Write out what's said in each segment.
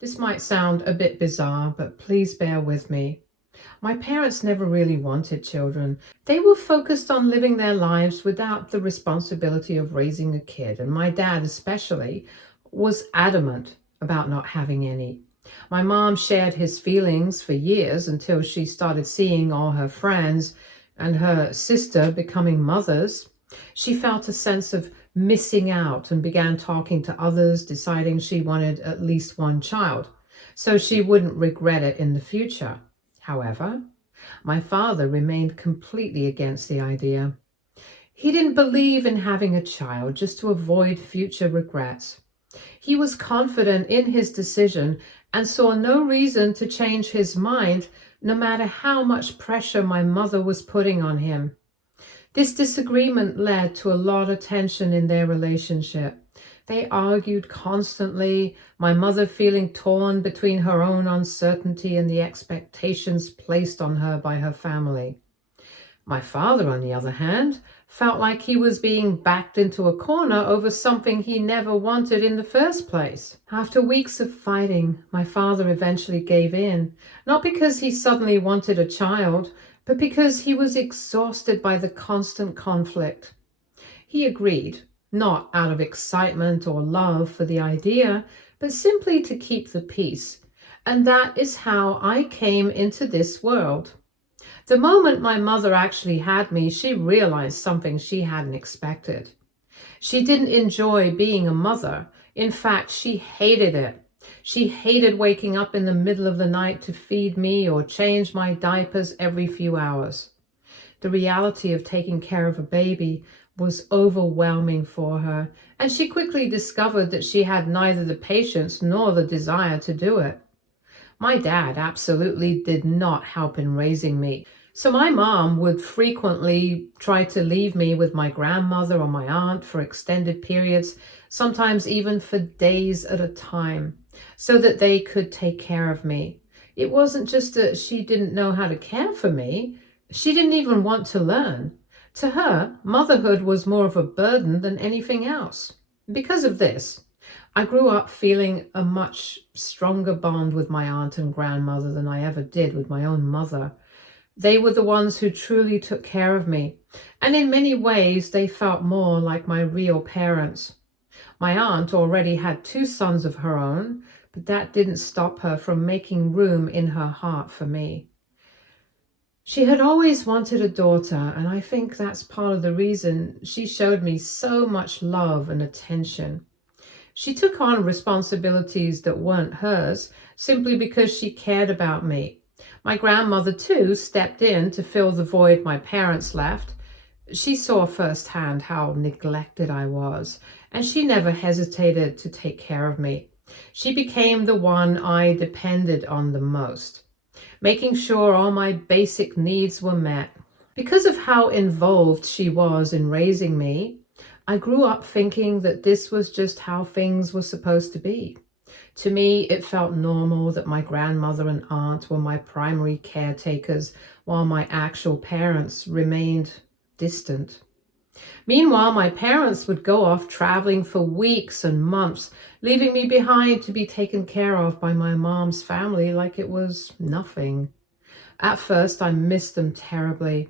This might sound a bit bizarre, but please bear with me. My parents never really wanted children. They were focused on living their lives without the responsibility of raising a kid, and my dad especially was adamant about not having any. My mom shared his feelings for years until she started seeing all her friends and her sister becoming mothers. She felt a sense of missing out and began talking to others, deciding she wanted at least one child so she wouldn't regret it in the future. However, my father remained completely against the idea. He didn't believe in having a child just to avoid future regrets. He was confident in his decision and saw no reason to change his mind, no matter how much pressure my mother was putting on him. This disagreement led to a lot of tension in their relationship. They argued constantly, my mother feeling torn between her own uncertainty and the expectations placed on her by her family. My father, on the other hand, felt like he was being backed into a corner over something he never wanted in the first place. After weeks of fighting, my father eventually gave in, not because he suddenly wanted a child, but because he was exhausted by the constant conflict. He agreed, not out of excitement or love for the idea, but simply to keep the peace. And that is how I came into this world. The moment my mother actually had me, she realized something she hadn't expected. She didn't enjoy being a mother. In fact, she hated it. She hated waking up in the middle of the night to feed me or change my diapers every few hours. The reality of taking care of a baby was overwhelming for her, and she quickly discovered that she had neither the patience nor the desire to do it. My dad absolutely did not help in raising me. So my mom would frequently try to leave me with my grandmother or my aunt for extended periods, sometimes even for days at a time, so that they could take care of me. It wasn't just that she didn't know how to care for me, she didn't even want to learn. To her, motherhood was more of a burden than anything else. Because of this, I grew up feeling a much stronger bond with my aunt and grandmother than I ever did with my own mother. They were the ones who truly took care of me, and in many ways they felt more like my real parents. My aunt already had two sons of her own, but that didn't stop her from making room in her heart for me. She had always wanted a daughter, and I think that's part of the reason she showed me so much love and attention. She took on responsibilities that weren't hers simply because she cared about me. My grandmother, too, stepped in to fill the void my parents left. She saw firsthand how neglected I was, and she never hesitated to take care of me. She became the one I depended on the most, making sure all my basic needs were met. Because of how involved she was in raising me, I grew up thinking that this was just how things were supposed to be. To me, it felt normal that my grandmother and aunt were my primary caretakers while my actual parents remained distant. Meanwhile, my parents would go off traveling for weeks and months, leaving me behind to be taken care of by my mom's family like it was nothing. At first, I missed them terribly.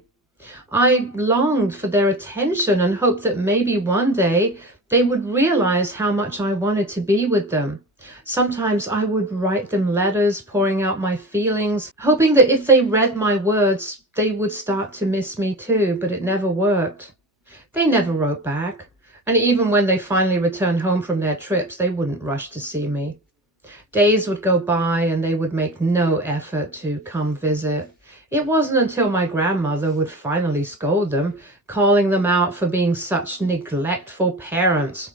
I longed for their attention and hoped that maybe one day they would realize how much I wanted to be with them. Sometimes I would write them letters, pouring out my feelings, hoping that if they read my words, they would start to miss me too, but it never worked. They never wrote back, and even when they finally returned home from their trips, they wouldn't rush to see me. Days would go by and they would make no effort to come visit. It wasn't until my grandmother would finally scold them, calling them out for being such neglectful parents,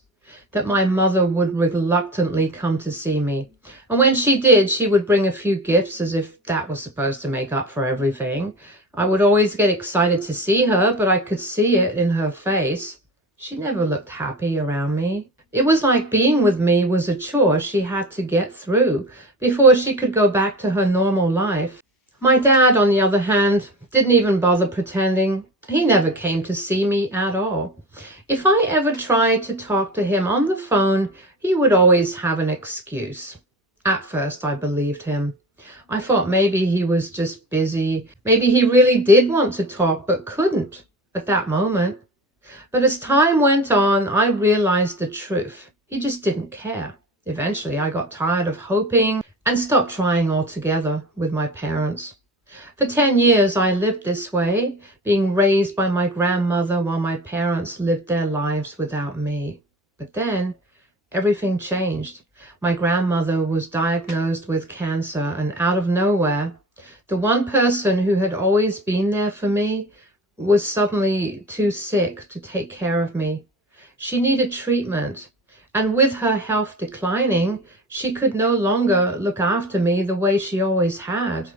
that my mother would reluctantly come to see me. And when she did, she would bring a few gifts as if that was supposed to make up for everything. I would always get excited to see her, but I could see it in her face. She never looked happy around me. It was like being with me was a chore she had to get through before she could go back to her normal life. My dad, on the other hand, didn't even bother pretending. He never came to see me at all. If I ever tried to talk to him on the phone, he would always have an excuse. At first, I believed him. I thought maybe he was just busy. Maybe he really did want to talk but couldn't at that moment. But as time went on, I realized the truth. He just didn't care. Eventually, I got tired of hoping and stopped trying altogether with my parents. For 10 years, I lived this way, being raised by my grandmother while my parents lived their lives without me. But then, everything changed. My grandmother was diagnosed with cancer, and out of nowhere, the one person who had always been there for me was suddenly too sick to take care of me. She needed treatment, and with her health declining, she could no longer look after me the way she always had.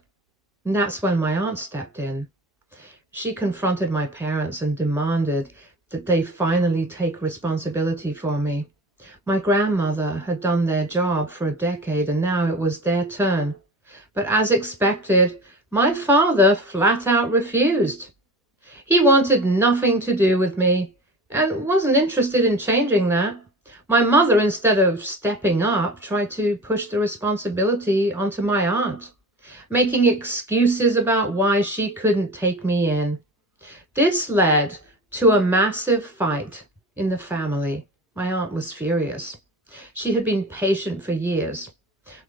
And that's when my aunt stepped in. She confronted my parents and demanded that they finally take responsibility for me. My grandmother had done their job for a decade, and now it was their turn. But as expected, my father flat out refused. He wanted nothing to do with me and wasn't interested in changing that. My mother, instead of stepping up, tried to push the responsibility onto my aunt, making excuses about why she couldn't take me in. This led to a massive fight in the family. My aunt was furious. She had been patient for years,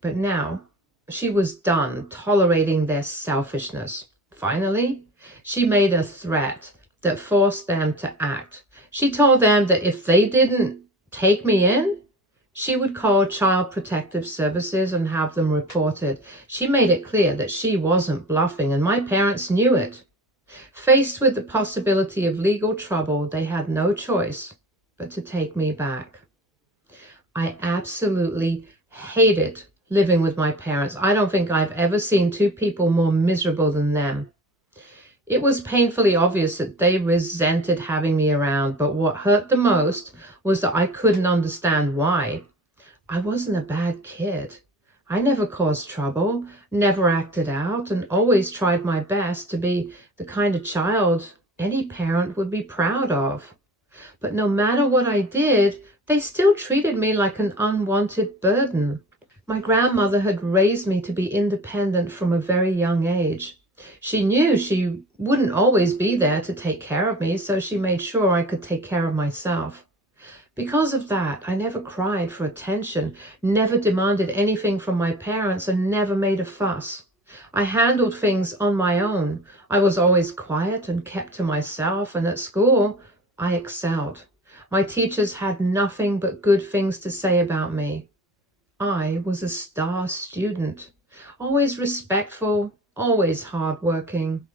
but now she was done tolerating their selfishness. Finally, she made a threat that forced them to act. She told them that if they didn't take me in, she would call Child Protective Services and have them reported. She made it clear that she wasn't bluffing, and my parents knew it. Faced with the possibility of legal trouble, they had no choice but to take me back. I absolutely hated living with my parents. I don't think I've ever seen two people more miserable than them. It was painfully obvious that they resented having me around, but what hurt the most was that I couldn't understand why. I wasn't a bad kid. I never caused trouble, never acted out, and always tried my best to be the kind of child any parent would be proud of. But no matter what I did, they still treated me like an unwanted burden. My grandmother had raised me to be independent from a very young age. She knew she wouldn't always be there to take care of me, so she made sure I could take care of myself. Because of that, I never cried for attention, never demanded anything from my parents, and never made a fuss. I handled things on my own. I was always quiet and kept to myself, and at school, I excelled. My teachers had nothing but good things to say about me. I was a star student, always respectful, always hardworking.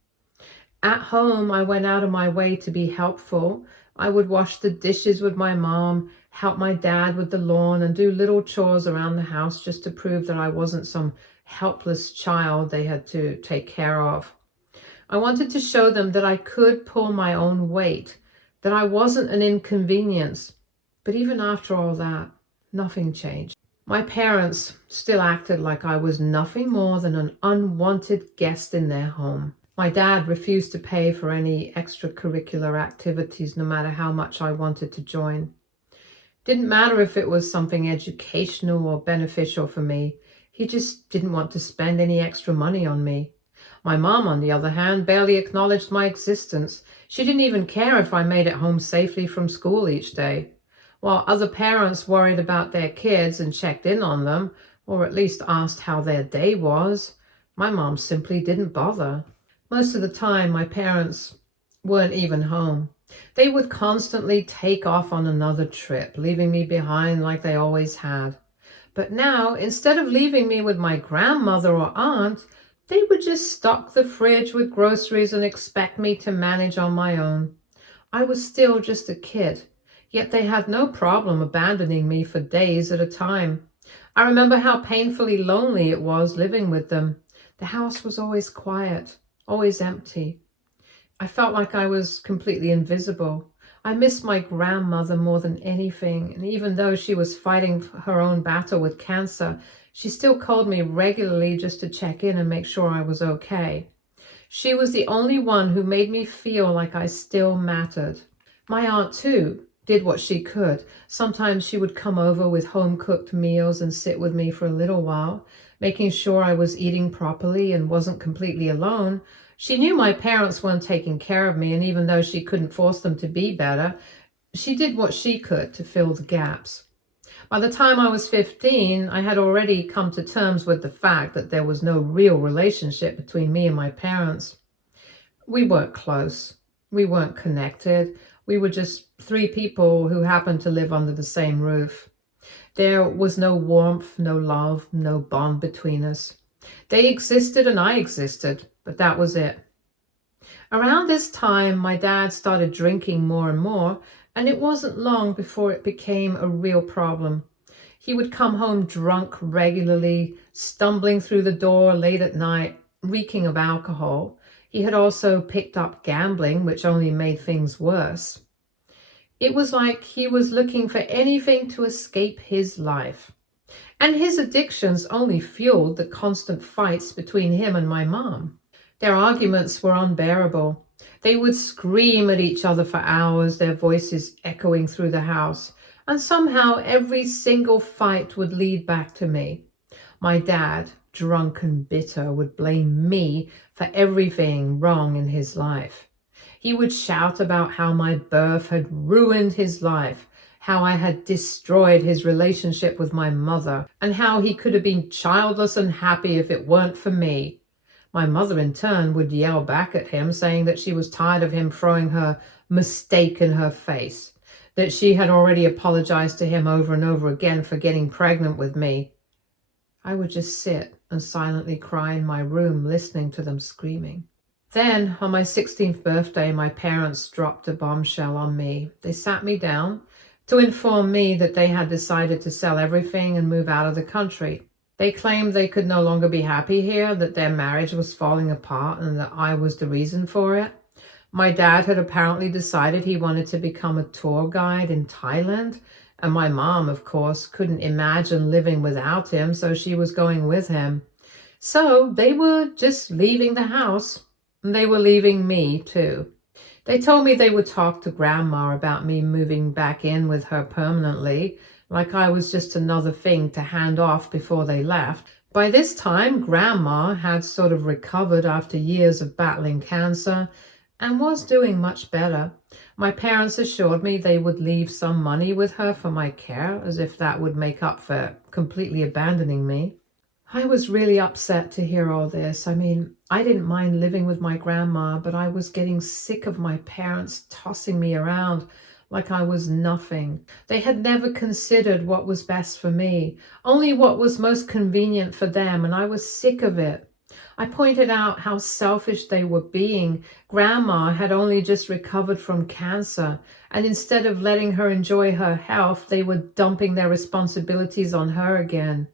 At home, I went out of my way to be helpful. I would wash the dishes with my mom, help my dad with the lawn, and do little chores around the house just to prove that I wasn't some helpless child they had to take care of. I wanted to show them that I could pull my own weight, that I wasn't an inconvenience. But even after all that, nothing changed. My parents still acted like I was nothing more than an unwanted guest in their home. My dad refused to pay for any extracurricular activities, no matter how much I wanted to join. Didn't matter if it was something educational or beneficial for me. He just didn't want to spend any extra money on me. My mom, on the other hand, barely acknowledged my existence. She didn't even care if I made it home safely from school each day. While other parents worried about their kids and checked in on them, or at least asked how their day was, my mom simply didn't bother. Most of the time, my parents weren't even home. They would constantly take off on another trip, leaving me behind like they always had. But now, instead of leaving me with my grandmother or aunt, they would just stock the fridge with groceries and expect me to manage on my own. I was still just a kid, yet they had no problem abandoning me for days at a time. I remember how painfully lonely it was living with them. The house was always quiet, always empty. I felt like I was completely invisible. I missed my grandmother more than anything, and even though she was fighting her own battle with cancer, she still called me regularly just to check in and make sure I was okay. She was the only one who made me feel like I still mattered. My aunt, too, did what she could. Sometimes she would come over with home-cooked meals and sit with me for a little while, making sure I was eating properly and wasn't completely alone. She knew my parents weren't taking care of me, and even though she couldn't force them to be better, she did what she could to fill the gaps. By the time I was 15, I had already come to terms with the fact that there was no real relationship between me and my parents. We weren't close. We weren't connected. We were just three people who happened to live under the same roof. There was no warmth, no love, no bond between us. They existed and I existed, but that was it. Around this time, my dad started drinking more and more, and it wasn't long before it became a real problem. He would come home drunk regularly, stumbling through the door late at night, reeking of alcohol. He had also picked up gambling, which only made things worse. It was like he was looking for anything to escape his life. And his addictions only fueled the constant fights between him and my mom. Their arguments were unbearable. They would scream at each other for hours, their voices echoing through the house. And somehow every single fight would lead back to me. My dad, drunk and bitter, would blame me for everything wrong in his life. He would shout about how my birth had ruined his life, how I had destroyed his relationship with my mother, and how he could have been childless and happy if it weren't for me. My mother, in turn, would yell back at him, saying that she was tired of him throwing her mistake in her face, that she had already apologized to him over and over again for getting pregnant with me. I would just sit and silently cry in my room, listening to them screaming. Then, on my 16th birthday, my parents dropped a bombshell on me. They sat me down to inform me that they had decided to sell everything and move out of the country. They claimed they could no longer be happy here, that their marriage was falling apart and that I was the reason for it. My dad had apparently decided he wanted to become a tour guide in Thailand, and my mom, of course, couldn't imagine living without him, so she was going with him. So they were just leaving the house. They were leaving me too. They told me they would talk to Grandma about me moving back in with her permanently, like I was just another thing to hand off before they left. By this time, Grandma had sort of recovered after years of battling cancer and was doing much better. My parents assured me they would leave some money with her for my care, as if that would make up for completely abandoning me. I was really upset to hear all this. I mean, I didn't mind living with my grandma, but I was getting sick of my parents tossing me around like I was nothing. They had never considered what was best for me, only what was most convenient for them, and I was sick of it. I pointed out how selfish they were being. Grandma had only just recovered from cancer, and instead of letting her enjoy her health, they were dumping their responsibilities on her again.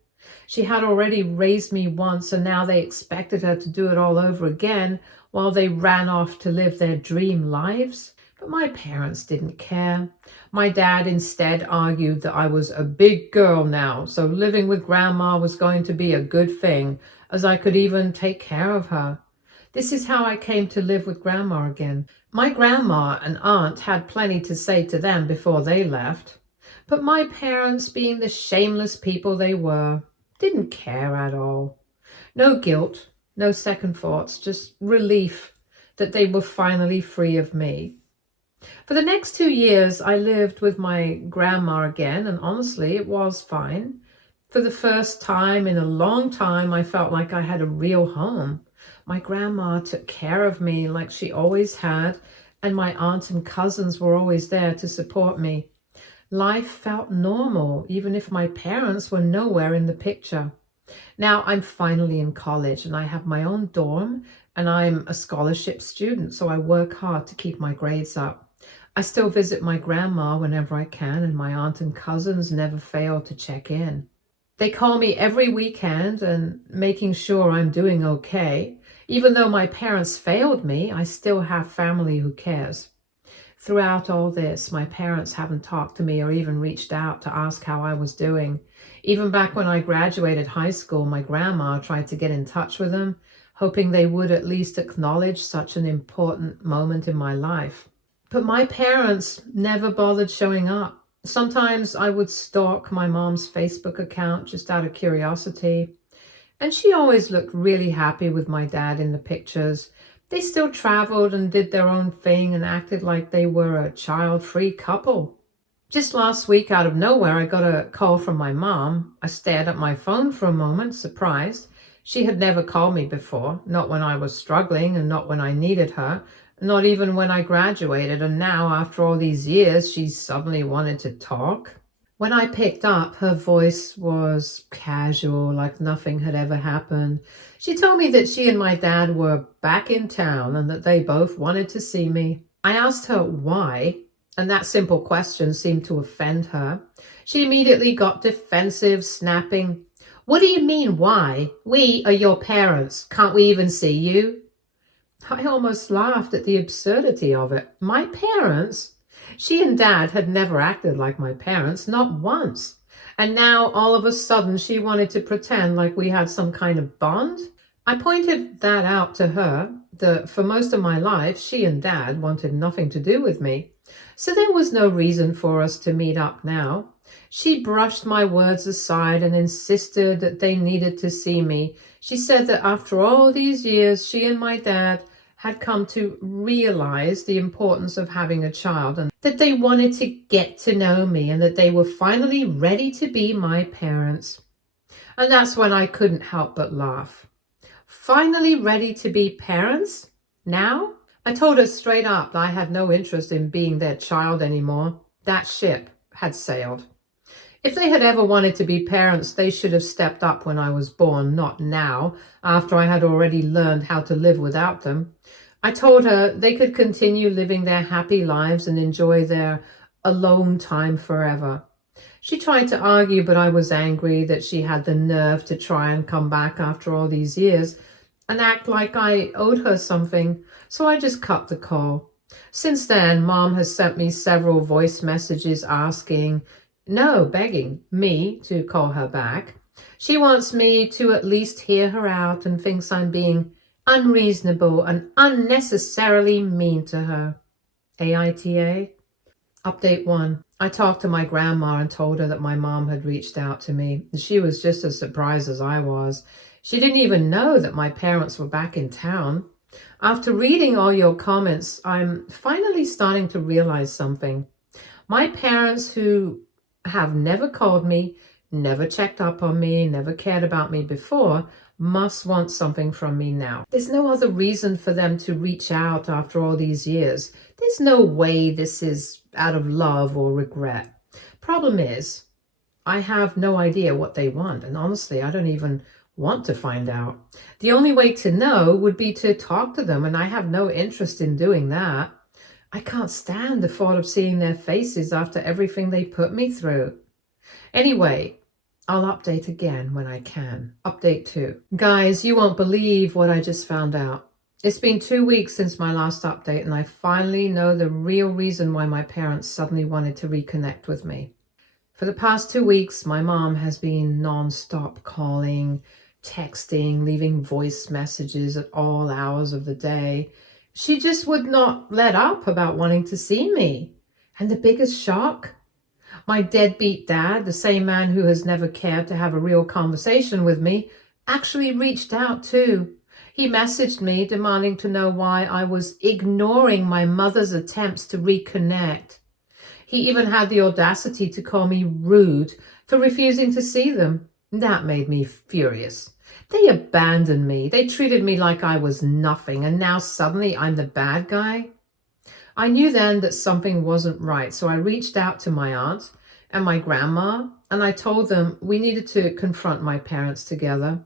She had already raised me once, and now they expected her to do it all over again while they ran off to live their dream lives. But my parents didn't care. My dad instead argued that I was a big girl now, so living with Grandma was going to be a good thing, as I could even take care of her. This is how I came to live with Grandma again. My grandma and aunt had plenty to say to them before they left, but my parents, being the shameless people they were, didn't care at all. No guilt, no second thoughts, just relief that they were finally free of me. For the next 2 years, I lived with my grandma again, and honestly, it was fine. For the first time in a long time, I felt like I had a real home. My grandma took care of me like she always had, and my aunt and cousins were always there to support me. Life felt normal, even if my parents were nowhere in the picture. Now I'm finally in college and I have my own dorm, and I'm a scholarship student, so I work hard to keep my grades up. I still visit my grandma whenever I can, and my aunt and cousins never fail to check in. They call me every weekend and making sure I'm doing okay. Even though my parents failed me, I still have family who cares. Throughout all this, my parents haven't talked to me or even reached out to ask how I was doing. Even back when I graduated high school, my grandma tried to get in touch with them, hoping they would at least acknowledge such an important moment in my life. But my parents never bothered showing up. Sometimes I would stalk my mom's Facebook account just out of curiosity, and she always looked really happy with my dad in the pictures. They still traveled and did their own thing and acted like they were a child-free couple. Just last week, out of nowhere, I got a call from my mom. I stared at my phone for a moment, surprised. She had never called me before, not when I was struggling and not when I needed her, not even when I graduated. And now, after all these years, she suddenly wanted to talk. When I picked up, her voice was casual, like nothing had ever happened. She told me that she and my dad were back in town and that they both wanted to see me. I asked her why, and that simple question seemed to offend her. She immediately got defensive, snapping, "What do you mean, why? We are your parents. Can't we even see you?" I almost laughed at the absurdity of it. My parents? She and Dad had never acted like my parents, not once. And now, all of a sudden, she wanted to pretend like we had some kind of bond? I pointed that out to her, that for most of my life, she and Dad wanted nothing to do with me. So there was no reason for us to meet up now. She brushed my words aside and insisted that they needed to see me. She said that after all these years, she and my dad had come to realize the importance of having a child and that they wanted to get to know me and that they were finally ready to be my parents. And that's when I couldn't help but laugh. Finally ready to be parents? Now? I told her straight up that I had no interest in being their child anymore. That ship had sailed. If they had ever wanted to be parents, they should have stepped up when I was born, not now, after I had already learned how to live without them. I told her they could continue living their happy lives and enjoy their alone time forever. She tried to argue, but I was angry that she had the nerve to try and come back after all these years and act like I owed her something, so I just cut the call. Since then, Mom has sent me several voice messages asking, no, begging me to call her back. She wants me to at least hear her out and thinks I'm being unreasonable and unnecessarily mean to her. AITA. Update 1. I talked to my grandma and told her that my mom had reached out to me. She was just as surprised as I was. She didn't even know that my parents were back in town. After reading all your comments, I'm finally starting to realize something. My parents, who have never called me, never checked up on me, never cared about me before, must want something from me now. There's no other reason for them to reach out after all these years. There's no way this is out of love or regret. Problem is, I have no idea what they want, and honestly, I don't even want to find out. The only way to know would be to talk to them, and I have no interest in doing that. I can't stand the thought of seeing their faces after everything they put me through. Anyway, I'll update again when I can. Update 2. Guys, you won't believe what I just found out. It's been 2 weeks since my last update, and I finally know the real reason why my parents suddenly wanted to reconnect with me. For the past 2 weeks, my mom has been non-stop calling, texting, leaving voice messages at all hours of the day. She just would not let up about wanting to see me. And the biggest shock? My deadbeat dad, the same man who has never cared to have a real conversation with me, actually reached out too. He messaged me demanding to know why I was ignoring my mother's attempts to reconnect. He even had the audacity to call me rude for refusing to see them. That made me furious. They abandoned me. They treated me like I was nothing, and now suddenly I'm the bad guy. I knew then that something wasn't right, so I reached out to my aunt and my grandma, and I told them we needed to confront my parents together.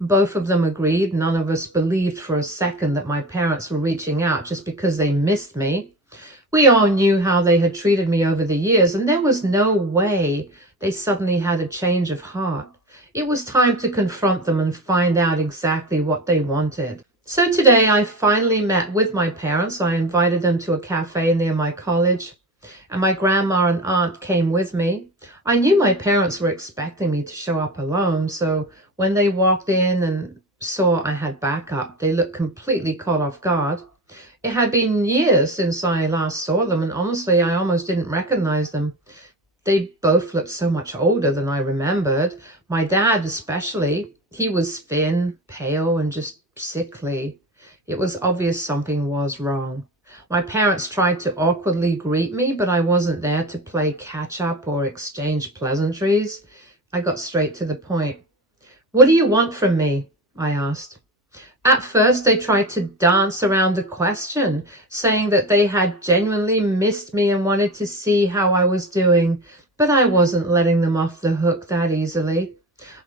Both of them agreed. None of us believed for a second that my parents were reaching out just because they missed me. We all knew how they had treated me over the years, and there was no way they suddenly had a change of heart. It was time to confront them and find out exactly what they wanted. So today I finally met with my parents. I invited them to a cafe near my college, and my grandma and aunt came with me. I knew my parents were expecting me to show up alone, so when they walked in and saw I had backup, they looked completely caught off guard. It had been years since I last saw them, and honestly, I almost didn't recognize them. They both looked so much older than I remembered. My dad, especially, he was thin, pale, and just sickly. It was obvious something was wrong. My parents tried to awkwardly greet me, but I wasn't there to play catch up or exchange pleasantries. I got straight to the point. "What do you want from me?" I asked. At first, they tried to dance around the question, saying that they had genuinely missed me and wanted to see how I was doing, but I wasn't letting them off the hook that easily.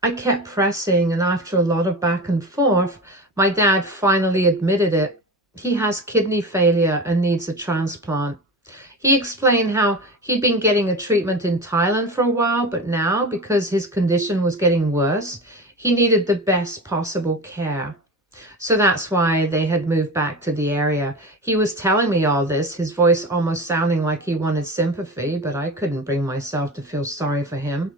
I kept pressing, and after a lot of back and forth, my dad finally admitted it. He has kidney failure and needs a transplant. He explained how he'd been getting a treatment in Thailand for a while, but now, because his condition was getting worse, he needed the best possible care. So that's why they had moved back to the area. He was telling me all this, his voice almost sounding like he wanted sympathy, but I couldn't bring myself to feel sorry for him.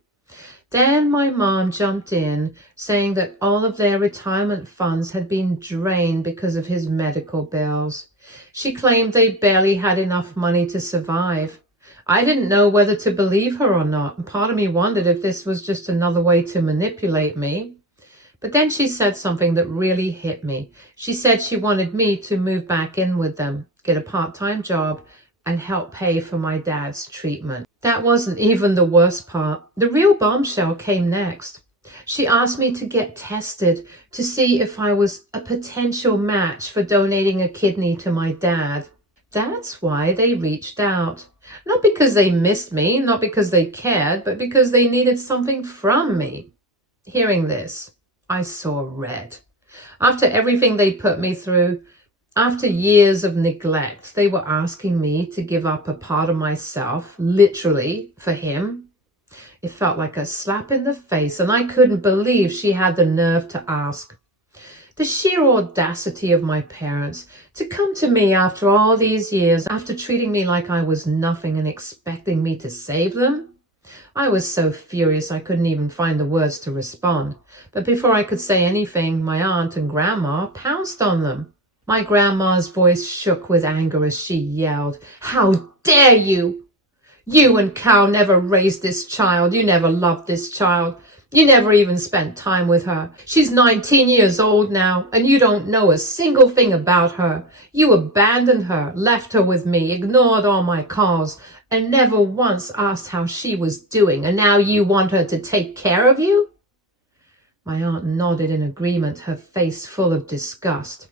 Then my mom jumped in, saying that all of their retirement funds had been drained because of his medical bills. She claimed they barely had enough money to survive. I didn't know whether to believe her or not, and part of me wondered if this was just another way to manipulate me. But then she said something that really hit me. She said she wanted me to move back in with them, get a part-time job, and help pay for my dad's treatment. That wasn't even the worst part. The real bombshell came next. She asked me to get tested to see if I was a potential match for donating a kidney to my dad. That's why they reached out. Not because they missed me, not because they cared, but because they needed something from me. Hearing this, I saw red. After everything they put me through, after years of neglect, they were asking me to give up a part of myself, literally, for him. It felt like a slap in the face, and I couldn't believe she had the nerve to ask. The sheer audacity of my parents to come to me after all these years, after treating me like I was nothing and expecting me to save them. I was so furious I couldn't even find the words to respond. But before I could say anything, my aunt and grandma pounced on them. My grandma's voice shook with anger as she yelled, "How dare you! You and Cal never raised this child. You never loved this child. You never even spent time with her. She's 19 years old now, and you don't know a single thing about her. You abandoned her, left her with me, ignored all my calls, and never once asked how she was doing, and now you want her to take care of you?" My aunt nodded in agreement, her face full of disgust.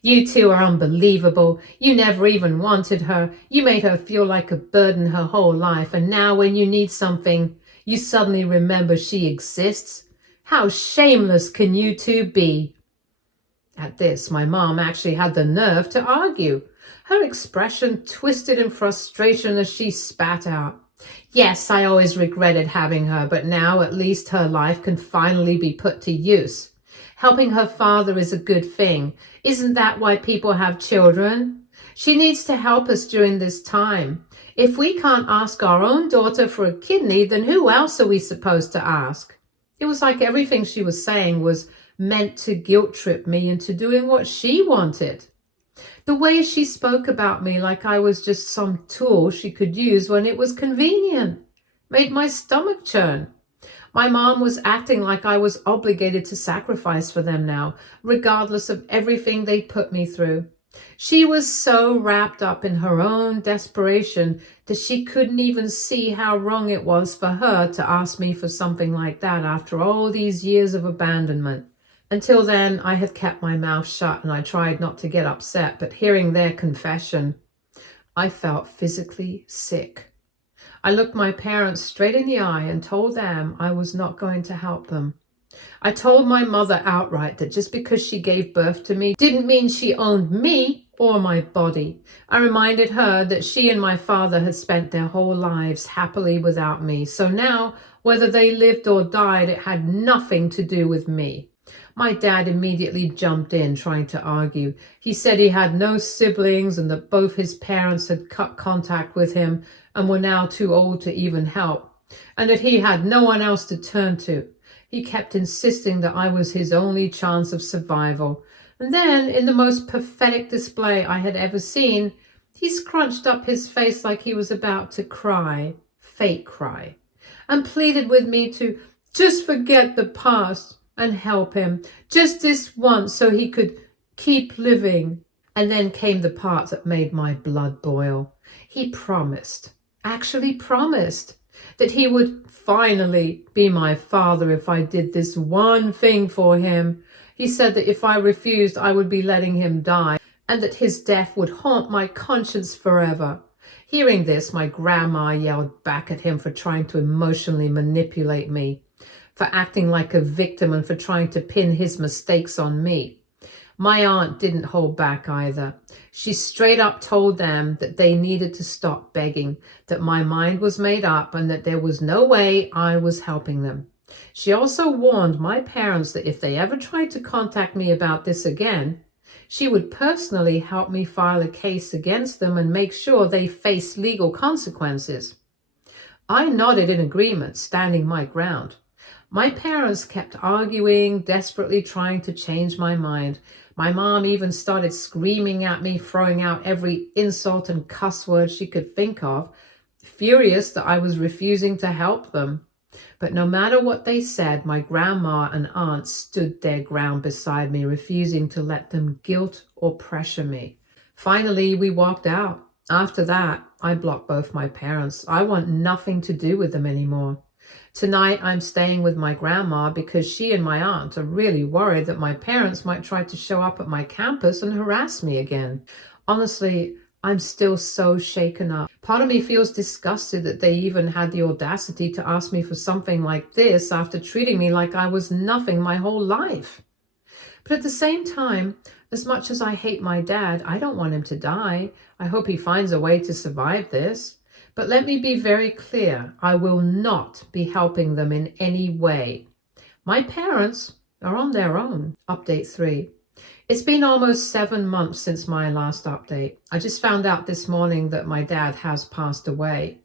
"You two are unbelievable. You never even wanted her. You made her feel like a burden her whole life, and now when you need something, you suddenly remember she exists. How shameless can you two be?" At this, my mom actually had the nerve to argue. Her expression twisted in frustration as she spat out, "Yes, I always regretted having her, but now at least her life can finally be put to use. Helping her father is a good thing. Isn't that why people have children? She needs to help us during this time. If we can't ask our own daughter for a kidney, then who else are we supposed to ask?" It was like everything she was saying was meant to guilt trip me into doing what she wanted. The way she spoke about me like I was just some tool she could use when it was convenient made my stomach churn. My mom was acting like I was obligated to sacrifice for them now, regardless of everything they put me through. She was so wrapped up in her own desperation that she couldn't even see how wrong it was for her to ask me for something like that after all these years of abandonment. Until then, I had kept my mouth shut and I tried not to get upset, but hearing their confession, I felt physically sick. I looked my parents straight in the eye and told them I was not going to help them. I told my mother outright that just because she gave birth to me didn't mean she owned me or my body. I reminded her that she and my father had spent their whole lives happily without me, so now, whether they lived or died, it had nothing to do with me. My dad immediately jumped in, trying to argue. He said he had no siblings and that both his parents had cut contact with him and were now too old to even help, and that he had no one else to turn to. He kept insisting that I was his only chance of survival. And then, in the most pathetic display I had ever seen, he scrunched up his face like he was about to cry, fake cry, and pleaded with me to just forget the past and help him, just this once so he could keep living. And then came the part that made my blood boil. He promised, actually promised, that he would finally be my father if I did this one thing for him. He said that if I refused, I would be letting him die, and that his death would haunt my conscience forever. Hearing this, my grandma yelled back at him for trying to emotionally manipulate me, for acting like a victim, and for trying to pin his mistakes on me. My aunt didn't hold back either. She straight up told them that they needed to stop begging, that my mind was made up, and that there was no way I was helping them. She also warned my parents that if they ever tried to contact me about this again, she would personally help me file a case against them and make sure they faced legal consequences. I nodded in agreement, standing my ground. My parents kept arguing, desperately trying to change my mind. My mom even started screaming at me, throwing out every insult and cuss word she could think of, furious that I was refusing to help them. But no matter what they said, my grandma and aunt stood their ground beside me, refusing to let them guilt or pressure me. Finally, we walked out. After that, I blocked both my parents. I want nothing to do with them anymore. Tonight, I'm staying with my grandma because she and my aunt are really worried that my parents might try to show up at my campus and harass me again. Honestly, I'm still so shaken up. Part of me feels disgusted that they even had the audacity to ask me for something like this after treating me like I was nothing my whole life. But at the same time, as much as I hate my dad, I don't want him to die. I hope he finds a way to survive this. But let me be very clear, I will not be helping them in any way. My parents are on their own. Update 3. It's been almost 7 months since my last update. I just found out this morning that my dad has passed away.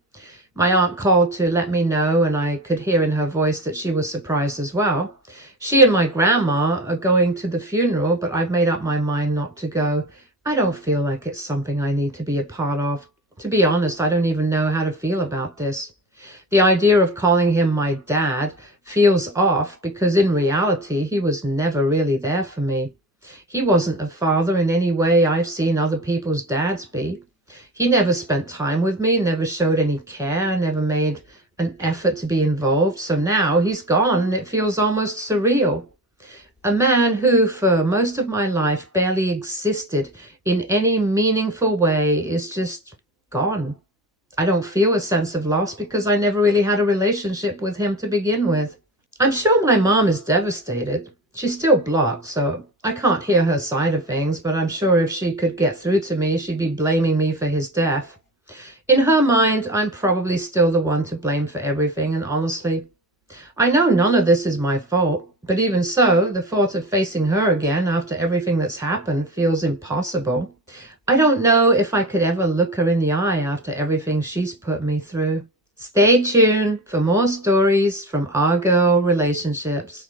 My aunt called to let me know, and I could hear in her voice that she was surprised as well. She and my grandma are going to the funeral, but I've made up my mind not to go. I don't feel like it's something I need to be a part of. To be honest, I don't even know how to feel about this. The idea of calling him my dad feels off because in reality, he was never really there for me. He wasn't a father in any way I've seen other people's dads be. He never spent time with me, never showed any care, never made an effort to be involved. So now he's gone and it feels almost surreal. A man who, for most of my life, barely existed in any meaningful way is just gone. I don't feel a sense of loss because I never really had a relationship with him to begin with. I'm sure my mom is devastated. She's still blocked, so I can't hear her side of things, but I'm sure if she could get through to me, she'd be blaming me for his death. In her mind, I'm probably still the one to blame for everything, and honestly, I know none of this is my fault, but even so, the thought of facing her again after everything that's happened feels impossible. I don't know if I could ever look her in the eye after everything she's put me through. Stay tuned for more stories from Our Girl Relationships.